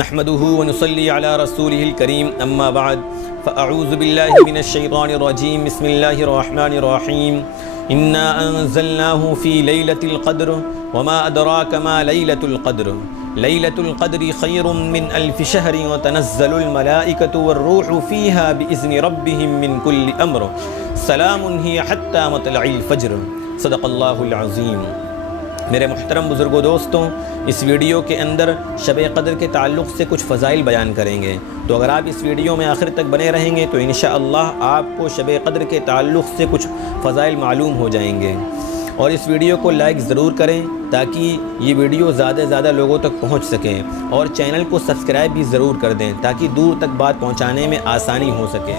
نحمده ونصلي على رسوله الكريم اما بعد فاعوذ بالله من الشيطان الرجيم بسم الله الرحمن الرحيم انا انزلناه في ليلة القدر وما ادراك ما ليلة القدر ليلة القدر خير من ألف شهر وتنزل الملائكة والروح فيها بإذن ربهم من كل أمر سلام هي حتى مطلع الفجر صدق اللہ العظیم۔ میرے محترم بزرگوں دوستوں، اس ویڈیو کے اندر شب قدر کے تعلق سے کچھ فضائل بیان کریں گے، تو اگر آپ اس ویڈیو میں آخر تک بنے رہیں گے تو انشاءاللہ آپ کو شب قدر کے تعلق سے کچھ فضائل معلوم ہو جائیں گے۔ اور اس ویڈیو کو لائک ضرور کریں تاکہ یہ ویڈیو زیادہ سے زیادہ لوگوں تک پہنچ سکیں، اور چینل کو سبسکرائب بھی ضرور کر دیں تاکہ دور تک بات پہنچانے میں آسانی ہو سکے۔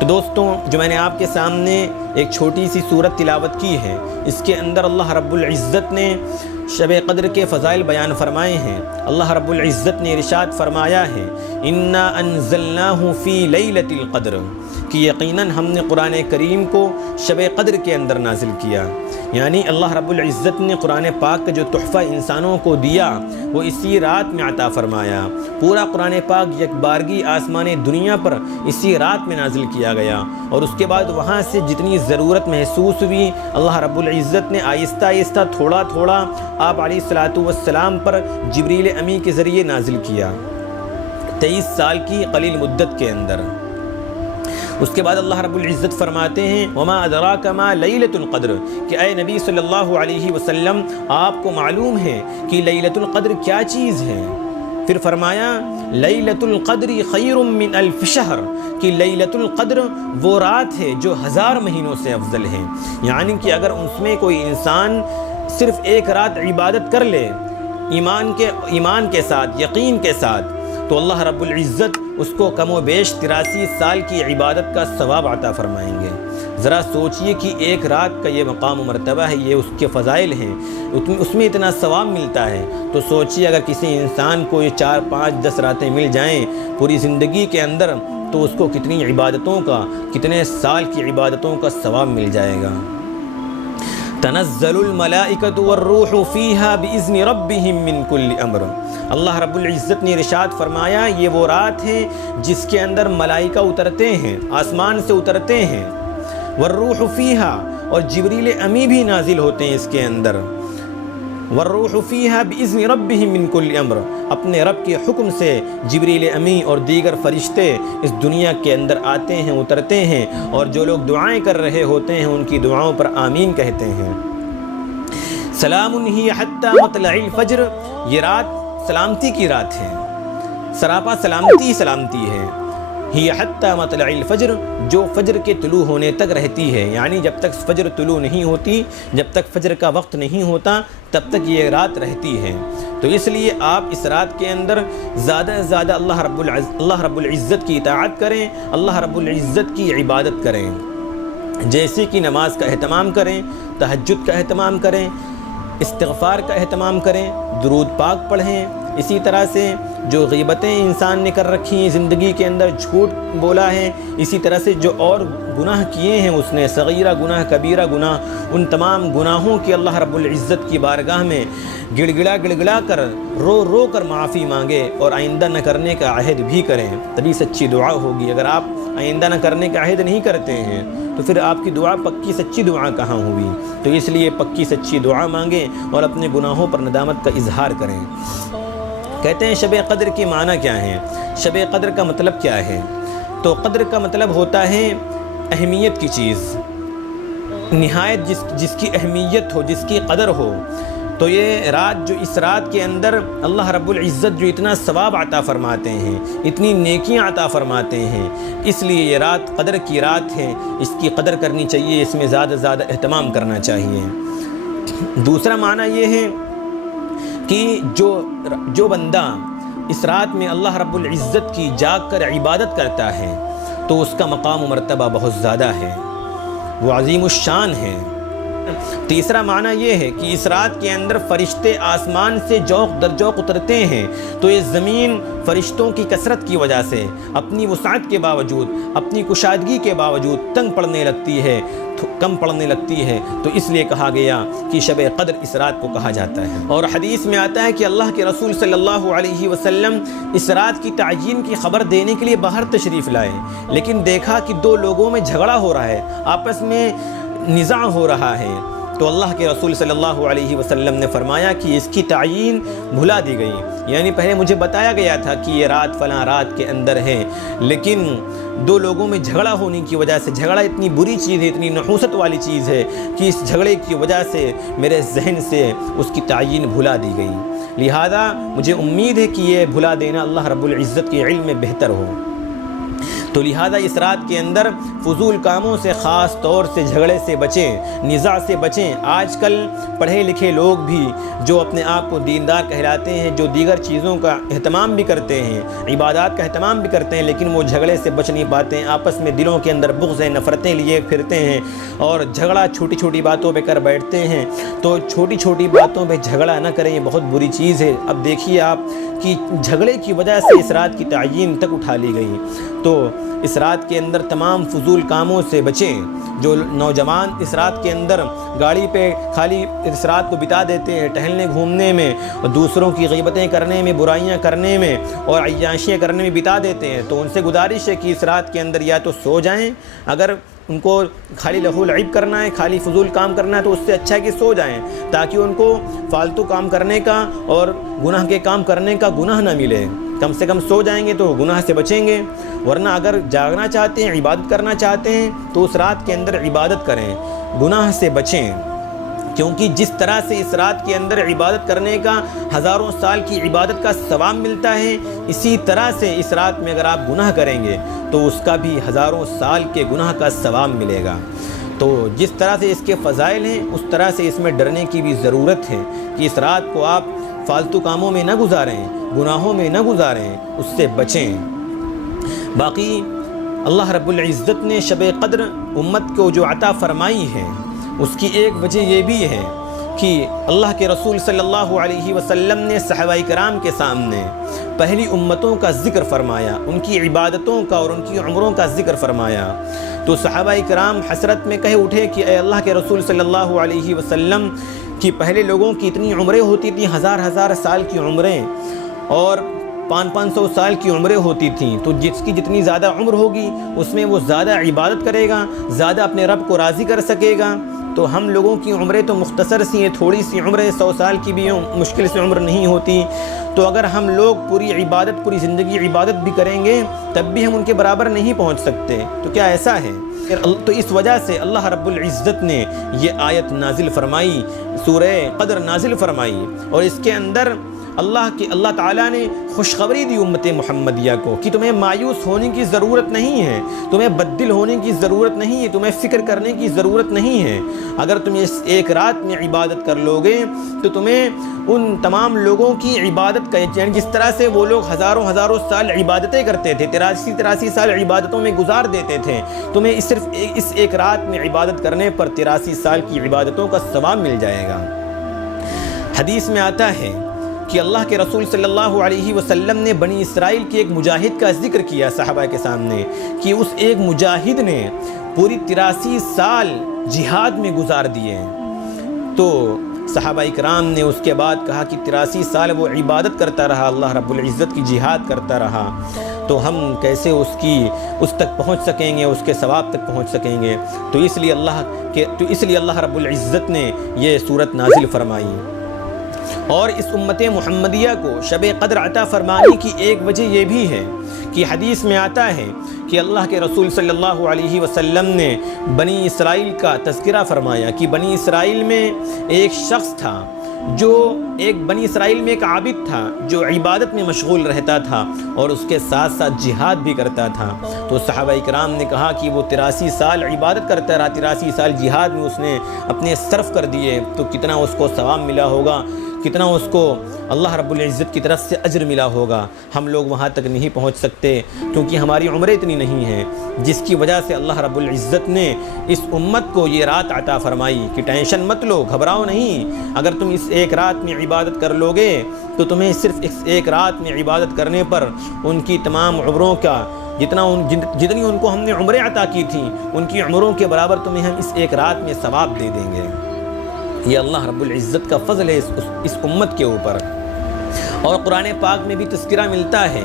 تو دوستوں، جو میں نے آپ کے سامنے ایک چھوٹی سی سورت تلاوت کی ہے، اس کے اندر اللہ رب العزت نے شب قدر کے فضائل بیان فرمائے ہیں۔ اللہ رب العزت نے ارشاد فرمایا ہے انا انزلناہ فی لیلۃ القدر، کہ یقیناً ہم نے قرآن کریم کو شب قدر کے اندر نازل کیا، یعنی اللہ رب العزت نے قرآن پاک کا جو تحفہ انسانوں کو دیا وہ اسی رات میں عطا فرمایا۔ پورا قرآن پاک یک بارگی آسمان دنیا پر اسی رات میں نازل کیا گیا، اور اس کے بعد وہاں سے جتنی ضرورت محسوس ہوئی اللہ رب العزت نے آہستہ آہستہ تھوڑا تھوڑا آپ علیہ الصلاۃ والسلام پر جبریل امی کے ذریعے نازل کیا 23 سال کی قلیل مدت کے اندر۔ اس کے بعد اللہ رب العزت فرماتے ہیں وما ادراک ما لیلۃ القدر، کہ اے نبی صلی اللہ علیہ وسلم آپ کو معلوم ہے کہ لیلۃ القدر کیا چیز ہے؟ پھر فرمایا لیلۃ القدر خیر من الف شہر، کہ لیلۃ القدر وہ رات ہے جو 1000 مہینوں سے افضل ہے، یعنی کہ اگر اس میں کوئی انسان صرف ایک رات عبادت کر لے ایمان کے ساتھ، یقین کے ساتھ، تو اللہ رب العزت اس کو کم و بیش 83 سال کی عبادت کا ثواب عطا فرمائیں گے۔ ذرا سوچئے کہ ایک رات کا یہ مقام و مرتبہ ہے، یہ اس کے فضائل ہیں، اس میں اتنا ثواب ملتا ہے، تو سوچئے اگر کسی انسان کو یہ 4 5 10 راتیں مل جائیں پوری زندگی کے اندر تو اس کو کتنی عبادتوں کا، کتنے سال کی عبادتوں کا ثواب مل جائے گا۔ تنزل الملائکۃ والروح فیہا باذن ربہم من کل امر، اللہ رب العزت نے ارشاد فرمایا یہ وہ رات ہے جس کے اندر ملائکہ اترتے ہیں، آسمان سے اترتے ہیں، والروح فیہا، اور جبریل امی بھی نازل ہوتے ہیں اس کے اندر، والروح فیہا باذن ربہم من کل امر، اپنے رب کے حکم سے جبریل امی اور دیگر فرشتے اس دنیا کے اندر آتے ہیں، اترتے ہیں، اور جو لوگ دعائیں کر رہے ہوتے ہیں ان کی دعاؤں پر آمین کہتے ہیں۔ سلام ہی حتی مطلع الفجر، یہ رات سلامتی کی رات ہے، سراپا سلامتی ہے۔ ہی حتی مطلع الفجر، جو فجر کے طلوع ہونے تک رہتی ہے، یعنی جب تک فجر طلوع نہیں ہوتی، جب تک فجر کا وقت نہیں ہوتا تب تک یہ رات رہتی ہے۔ تو اس لیے آپ اس رات کے اندر زیادہ سے زیادہ اللہ رب العزت کی اطاعت کریں، اللہ رب العزت کی عبادت کریں، جیسے کہ نماز کا اہتمام کریں، تہجد کا اہتمام کریں، استغفار کا اہتمام کریں، درود پاک پڑھیں۔ اسی طرح سے جو غیبتیں انسان نے کر رکھی ہیں زندگی کے اندر، جھوٹ بولا ہے، اسی طرح سے جو اور گناہ کیے ہیں اس نے، صغیرہ گناہ، کبیرہ گناہ، ان تمام گناہوں کی اللہ رب العزت کی بارگاہ میں گڑ گڑا کر رو کر معافی مانگے، اور آئندہ نہ کرنے کا عہد بھی کریں، تبھی سچی دعا ہوگی۔ اگر آپ آئندہ نہ کرنے کا عہد نہیں کرتے ہیں تو پھر آپ کی دعا پکی سچی دعا کہاں ہوئی؟ تو اس لیے پکی سچی دعا مانگیں اور اپنے گناہوں پر ندامت کا اظہار کریں۔ کہتے ہیں شب قدر کی معنی کیا ہے؟ شب قدر کا مطلب کیا ہے؟ تو قدر کا مطلب ہوتا ہے اہمیت کی چیز، نہایت جس کی اہمیت ہو، جس کی قدر ہو۔ تو یہ رات، جو اس رات کے اندر اللہ رب العزت جو اتنا ثواب عطا فرماتے ہیں، اتنی نیکیاں عطا فرماتے ہیں، اس لیے یہ رات قدر کی رات ہے، اس کی قدر کرنی چاہیے، اس میں زیادہ سے زیادہ اہتمام کرنا چاہیے۔ دوسرا معنی یہ ہے کہ جو بندہ اس رات میں اللہ رب العزت کی جاگ کر عبادت کرتا ہے تو اس کا مقام و مرتبہ بہت زیادہ ہے، وہ عظیم الشان ہے۔ تیسرا معنی یہ ہے کہ اس رات کے اندر فرشتے آسمان سے جوق در جوق اترتے ہیں، تو یہ زمین فرشتوں کی کثرت کی وجہ سے اپنی وسعت کے باوجود، اپنی کشادگی کے باوجود تنگ پڑنے لگتی ہے، کم پڑنے لگتی ہے، تو اس لیے کہا گیا کہ شب قدر اس رات کو کہا جاتا ہے۔ اور حدیث میں آتا ہے کہ اللہ کے رسول صلی اللہ علیہ وسلم اس رات کی تعین کی خبر دینے کے لیے باہر تشریف لائے، لیکن دیکھا کہ دو لوگوں میں جھگڑا ہو رہا ہے، آپس میں نزاع ہو رہا ہے، تو اللہ کے رسول صلی اللہ علیہ وسلم نے فرمایا کہ اس کی تعین بھلا دی گئی، یعنی پہلے مجھے بتایا گیا تھا کہ یہ رات فلاں رات کے اندر ہے، لیکن دو لوگوں میں جھگڑا ہونے کی وجہ سے، جھگڑا اتنی بری چیز ہے، اتنی نحوست والی چیز ہے کہ اس جھگڑے کی وجہ سے میرے ذہن سے اس کی تعین بھلا دی گئی، لہذا مجھے امید ہے کہ یہ بھلا دینا اللہ رب العزت کے علم میں بہتر ہو۔ تو لہذا اس رات کے اندر فضول کاموں سے، خاص طور سے جھگڑے سے بچیں، نزاع سے بچیں۔ آج کل پڑھے لکھے لوگ بھی جو اپنے آپ کو دیندار کہلاتے ہیں، جو دیگر چیزوں کا اہتمام بھی کرتے ہیں، عبادات کا اہتمام بھی کرتے ہیں، لیکن وہ جھگڑے سے بچ نہیں پاتے ہیں، آپس میں دلوں کے اندر بغض نفرتیں لیے پھرتے ہیں اور جھگڑا چھوٹی چھوٹی باتوں پہ کر بیٹھتے ہیں۔ تو چھوٹی چھوٹی باتوں پہ جھگڑا نہ کریں، یہ بہت بری چیز ہے۔ اب دیکھیے آپ کہ جھگڑے کی وجہ سے اس رات کی تعین تک اٹھا لی گئی، تو اس رات کے اندر تمام فضول کاموں سے بچیں۔ جو نوجوان اس رات کے اندر گاڑی پہ خالی اس رات کو بتا دیتے ہیں ٹہلنے گھومنے میں اور دوسروں کی غیبتیں کرنے میں، برائیاں کرنے میں اور عیاشیاں کرنے میں بتا دیتے ہیں، تو ان سے گزارش ہے کہ اس رات کے اندر یا تو سو جائیں، اگر ان کو خالی لہو لعب کرنا ہے، خالی فضول کام کرنا ہے، تو اس سے اچھا ہے کہ سو جائیں، تاکہ ان کو فالتو کام کرنے کا اور گناہ کے کام کرنے کا گناہ نہ ملے۔ کم سے کم سو جائیں گے تو گناہ سے بچیں گے، ورنہ اگر جاگنا چاہتے ہیں، عبادت کرنا چاہتے ہیں، تو اس رات کے اندر عبادت کریں، گناہ سے بچیں، کیونکہ جس طرح سے اس رات کے اندر عبادت کرنے کا ہزاروں سال کی عبادت کا ثواب ملتا ہے، اسی طرح سے اس رات میں اگر آپ گناہ کریں گے تو اس کا بھی ہزاروں سال کے گناہ کا ثواب ملے گا۔ تو جس طرح سے اس کے فضائل ہیں، اس طرح سے اس میں ڈرنے کی بھی ضرورت ہے کہ اس رات کو آپ فالتو کاموں میں نہ گزاریں، گناہوں میں نہ گزاریں، اس سے بچیں۔ باقی اللہ رب العزت نے شب قدر امت کو جو عطا فرمائی ہے، اس کی ایک وجہ یہ بھی ہے کہ اللہ کے رسول صلی اللہ علیہ وسلم نے صحابہ کرام کے سامنے پہلی امتوں کا ذکر فرمایا، ان کی عبادتوں کا اور ان کی عمروں کا ذکر فرمایا، تو صحابہ کرام حسرت میں کہہ اٹھے کہ اے اللہ کے رسول صلی اللہ علیہ وسلم کہ پہلے لوگوں کی اتنی عمریں ہوتی تھیں، ہزار ہزار سال کی عمریں اور 500 سال کی عمریں ہوتی تھیں، تو جس کی جتنی زیادہ عمر ہوگی اس میں وہ زیادہ عبادت کرے گا، زیادہ اپنے رب کو راضی کر سکے گا۔ تو ہم لوگوں کی عمریں تو مختصر سی ہیں، تھوڑی سی عمریں، 100 سال کی بھی مشکل سے عمر نہیں ہوتی، تو اگر ہم لوگ پوری زندگی عبادت بھی کریں گے تب بھی ہم ان کے برابر نہیں پہنچ سکتے، تو کیا ایسا ہے؟ تو اس وجہ سے اللہ رب العزت نے یہ آیت نازل فرمائی، سورہ قدر نازل فرمائی، اور اس کے اندر اللہ تعالیٰ نے خوشخبری دی امت محمدیہ کو کہ تمہیں مایوس ہونے کی ضرورت نہیں ہے، تمہیں بددل ہونے کی ضرورت نہیں ہے، تمہیں فکر کرنے کی ضرورت نہیں ہے۔ اگر تم اس ایک رات میں عبادت کر لو گے تو تمہیں ان تمام لوگوں کی عبادت کا، یعنی جس طرح سے وہ لوگ ہزاروں سال عبادتیں کرتے تھے، 83 سال عبادتوں میں گزار دیتے تھے، تمہیں صرف اس ایک رات میں عبادت کرنے پر 83 سال کی عبادتوں کا ثواب مل جائے گا۔ حدیث میں آتا ہے کہ اللہ کے رسول صلی اللہ علیہ وسلم نے بنی اسرائیل کے ایک مجاہد کا ذکر کیا صحابہ کے سامنے کہ اس ایک مجاہد نے پوری 83 سال جہاد میں گزار دیے، تو صحابہ اکرام نے اس کے بعد کہا کہ 83 سال وہ عبادت کرتا رہا، اللہ رب العزت کی جہاد کرتا رہا، تو ہم کیسے اس تک پہنچ سکیں گے، اس کے ثواب تک پہنچ سکیں گے؟ تو اس لیے اللہ رب العزت نے یہ صورت نازل فرمائی۔ اور اس امت محمدیہ کو شب قدر عطا فرمانے کی ایک وجہ یہ بھی ہے کہ حدیث میں آتا ہے کہ اللہ کے رسول صلی اللہ علیہ وسلم نے بنی اسرائیل کا تذکرہ فرمایا کہ بنی اسرائیل میں ایک شخص تھا بنی اسرائیل میں ایک عابد تھا جو عبادت میں مشغول رہتا تھا اور اس کے ساتھ ساتھ جہاد بھی کرتا تھا۔ تو صحابہ اکرام نے کہا کہ وہ 83 سال عبادت کرتا رہا، 83 سال جہاد میں اس نے اپنے صرف کر دیے، تو کتنا اس کو ثواب ملا ہوگا۔ کتنا اس کو اللہ رب العزت کی طرف سے اجر ملا ہوگا۔ ہم لوگ وہاں تک نہیں پہنچ سکتے کیونکہ ہماری عمریں اتنی نہیں ہیں، جس کی وجہ سے اللہ رب العزت نے اس امت کو یہ رات عطا فرمائی کہ ٹینشن مت لو، گھبراؤ نہیں۔ اگر تم اس ایک رات میں عبادت کر لو گے تو تمہیں صرف اس ایک رات میں عبادت کرنے پر ان کی تمام عمروں کا جتنی ان کو ہم نے عمریں عطا کی تھیں ان کی عمروں کے برابر تمہیں ہم اس ایک رات میں ثواب دے دیں گے۔ یہ اللہ رب العزت کا فضل ہے اس امت کے اوپر۔ اور قرآن پاک میں بھی تذکرہ ملتا ہے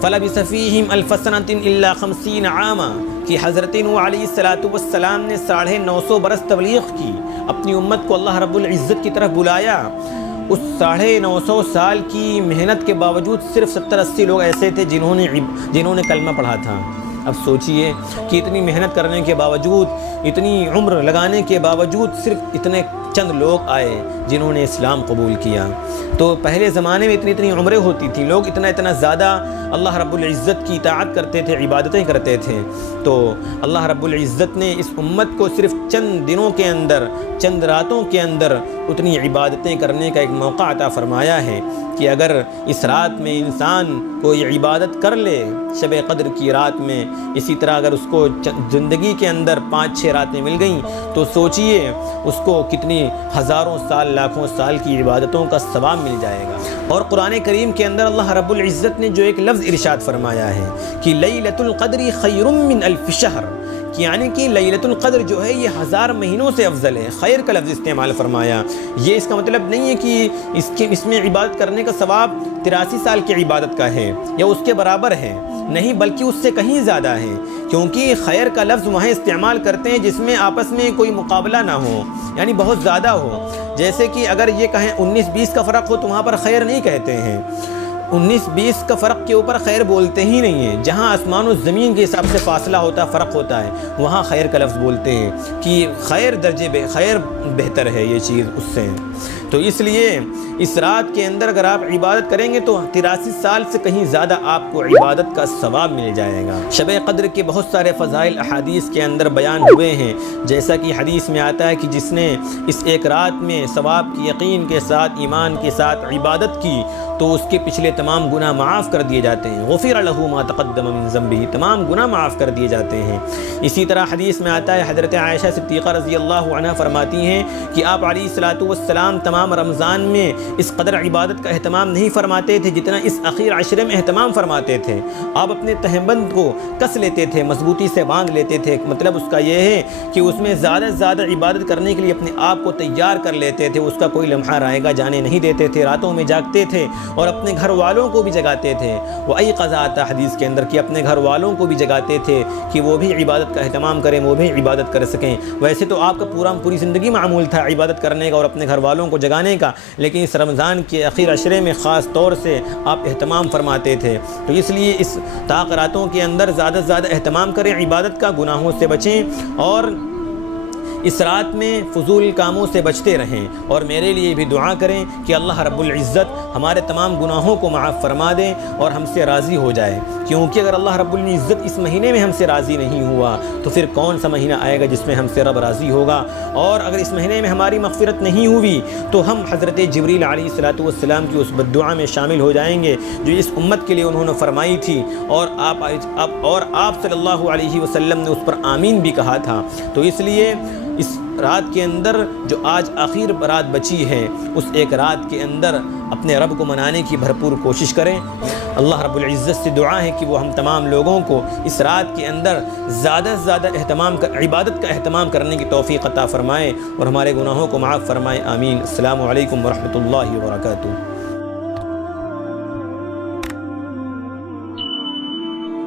فَلَبِثَ فِيهِمْ أَلْفَ سَنَةٍ إِلَّا 50 عَامًا کہ حضرت نوح علیہ السلام نے 950 برس تبلیغ کی، اپنی امت کو اللہ رب العزت کی طرف بلایا۔ اس 950 سال کی محنت کے باوجود صرف 70-80 لوگ ایسے تھے جنہوں نے کلمہ پڑھا تھا۔ اب سوچئے کہ اتنی محنت کرنے کے باوجود، اتنی عمر لگانے کے باوجود صرف اتنے چند لوگ آئے جنہوں نے اسلام قبول کیا۔ تو پہلے زمانے میں اتنی عمریں ہوتی تھیں، لوگ اتنا زیادہ اللہ رب العزت کی اطاعت کرتے تھے، عبادتیں کرتے تھے۔ تو اللہ رب العزت نے اس امت کو صرف چند دنوں کے اندر، چند راتوں کے اندر اتنی عبادتیں کرنے کا ایک موقع عطا فرمایا ہے کہ اگر اس رات میں انسان کوئی عبادت کر لے، شب قدر کی رات میں، اسی طرح اگر اس کو زندگی کے اندر 5-6 راتیں مل گئیں تو سوچئے اس کو کتنی ہزاروں سال، لاکھوں سال کی عبادتوں کا ثواب مل جائے گا۔ اور قرآن کریم کے اندر اللہ رب العزت نے جو ایک لفظ ارشاد فرمایا ہے کہ لیلۃ القدر خیر من الف شہر، یعنی کہ لیلۃ القدر جو ہے یہ 1000 مہینوں سے افضل ہے۔ خیر کا لفظ استعمال فرمایا، یہ اس کا مطلب نہیں ہے کہ اس میں عبادت کرنے کا ثواب 83 سال کی عبادت کا ہے یا اس کے برابر ہے، نہیں بلکہ اس سے کہیں زیادہ ہے، کیونکہ خیر کا لفظ وہاں استعمال کرتے ہیں جس میں آپس میں کوئی مقابلہ نہ ہو، یعنی بہت زیادہ ہو۔ جیسے کہ اگر یہ کہیں 19-20 کا فرق ہو تو وہاں پر خیر نہیں کہتے ہیں، 19-20 کا فرق کے اوپر خیر بولتے ہی نہیں ہیں۔ جہاں آسمان و زمین کے حساب سے فاصلہ ہوتا ہے، فرق ہوتا ہے، وہاں خیر کا لفظ بولتے ہیں کہ خیر خیر بہتر ہے یہ چیز اس سے۔ تو اس لیے اس رات کے اندر اگر آپ عبادت کریں گے تو 83 سال سے کہیں زیادہ آپ کو عبادت کا ثواب مل جائے گا۔ شب قدر کے بہت سارے فضائل احادیث کے اندر بیان ہوئے ہیں، جیسا کہ حدیث میں آتا ہے کہ جس نے اس ایک رات میں ثواب کی یقین کے ساتھ، ایمان کے ساتھ عبادت کی تو اس کے پچھلے تمام گناہ معاف کر دیے جاتے ہیں۔ غفر لہ ما تقدم من ذنبہ، تمام گناہ معاف کر دیے جاتے ہیں۔ اسی طرح حدیث میں آتا ہے، حضرت عائشہ صدیقہ رضی اللہ عنہا فرماتی ہیں کہ آپ علیہ السلام تمام رمضان میں اس قدر عبادت کا اہتمام نہیں فرماتے تھے جتنا اس اخیر عشرے میں اہتمام فرماتے تھے۔ آپ اپنے تہبند کو کس لیتے تھے، مضبوطی سے باندھ لیتے تھے، مطلب اس کا یہ ہے کہ اس میں زیادہ سے زیادہ عبادت کرنے کے لیے اپنے آپ کو تیار کر لیتے تھے، اس کا کوئی لمحہ رائے گا جانے نہیں دیتے تھے، راتوں میں جاگتے تھے اور اپنے گھر والوں کو بھی جگاتے تھے۔ وہ قضا آتا حدیث کے اندر کہ اپنے گھر والوں کو بھی جگاتے تھے کہ وہ بھی عبادت کا اہتمام کریں، وہ بھی عبادت کر سکیں۔ ویسے تو آپ کا پوری زندگی معمول تھا عبادت کرنے کا اور اپنے گھر والوں کو جگانے کا، لیکن اس رمضان کے اخیر عشرے میں خاص طور سے آپ اہتمام فرماتے تھے۔ تو اس لیے اس طاق راتوں کے اندر زیادہ سے زیادہ اہتمام کریں عبادت کا، گناہوں سے بچیں اور اس رات میں فضول کاموں سے بچتے رہیں۔ اور میرے لیے بھی دعا کریں کہ اللہ رب العزت ہمارے تمام گناہوں کو معاف فرما دیں اور ہم سے راضی ہو جائے، کیونکہ اگر اللہ رب العزت اس مہینے میں ہم سے راضی نہیں ہوا تو پھر کون سا مہینہ آئے گا جس میں ہم سے رب راضی ہوگا۔ اور اگر اس مہینے میں ہماری مغفرت نہیں ہوئی تو ہم حضرت جبریل علیہ السلام کی اس بددعا میں شامل ہو جائیں گے جو اس امت کے لیے انہوں نے فرمائی تھی، اور آپ صلی اللہ علیہ وسلم نے اس پر آمین بھی کہا تھا۔ تو اس لیے اس رات کے اندر جو آج آخر رات بچی ہے، اس ایک رات کے اندر اپنے رب کو منانے کی بھرپور کوشش کریں۔ اللہ رب العزت سے دعا ہے کہ وہ ہم تمام لوگوں کو اس رات کے اندر زیادہ سے زیادہ عبادت کا اہتمام کرنے کی توفیق عطا فرمائے اور ہمارے گناہوں کو معاف فرمائے، آمین۔ السلام علیکم ورحمۃ اللہ وبرکاتہ۔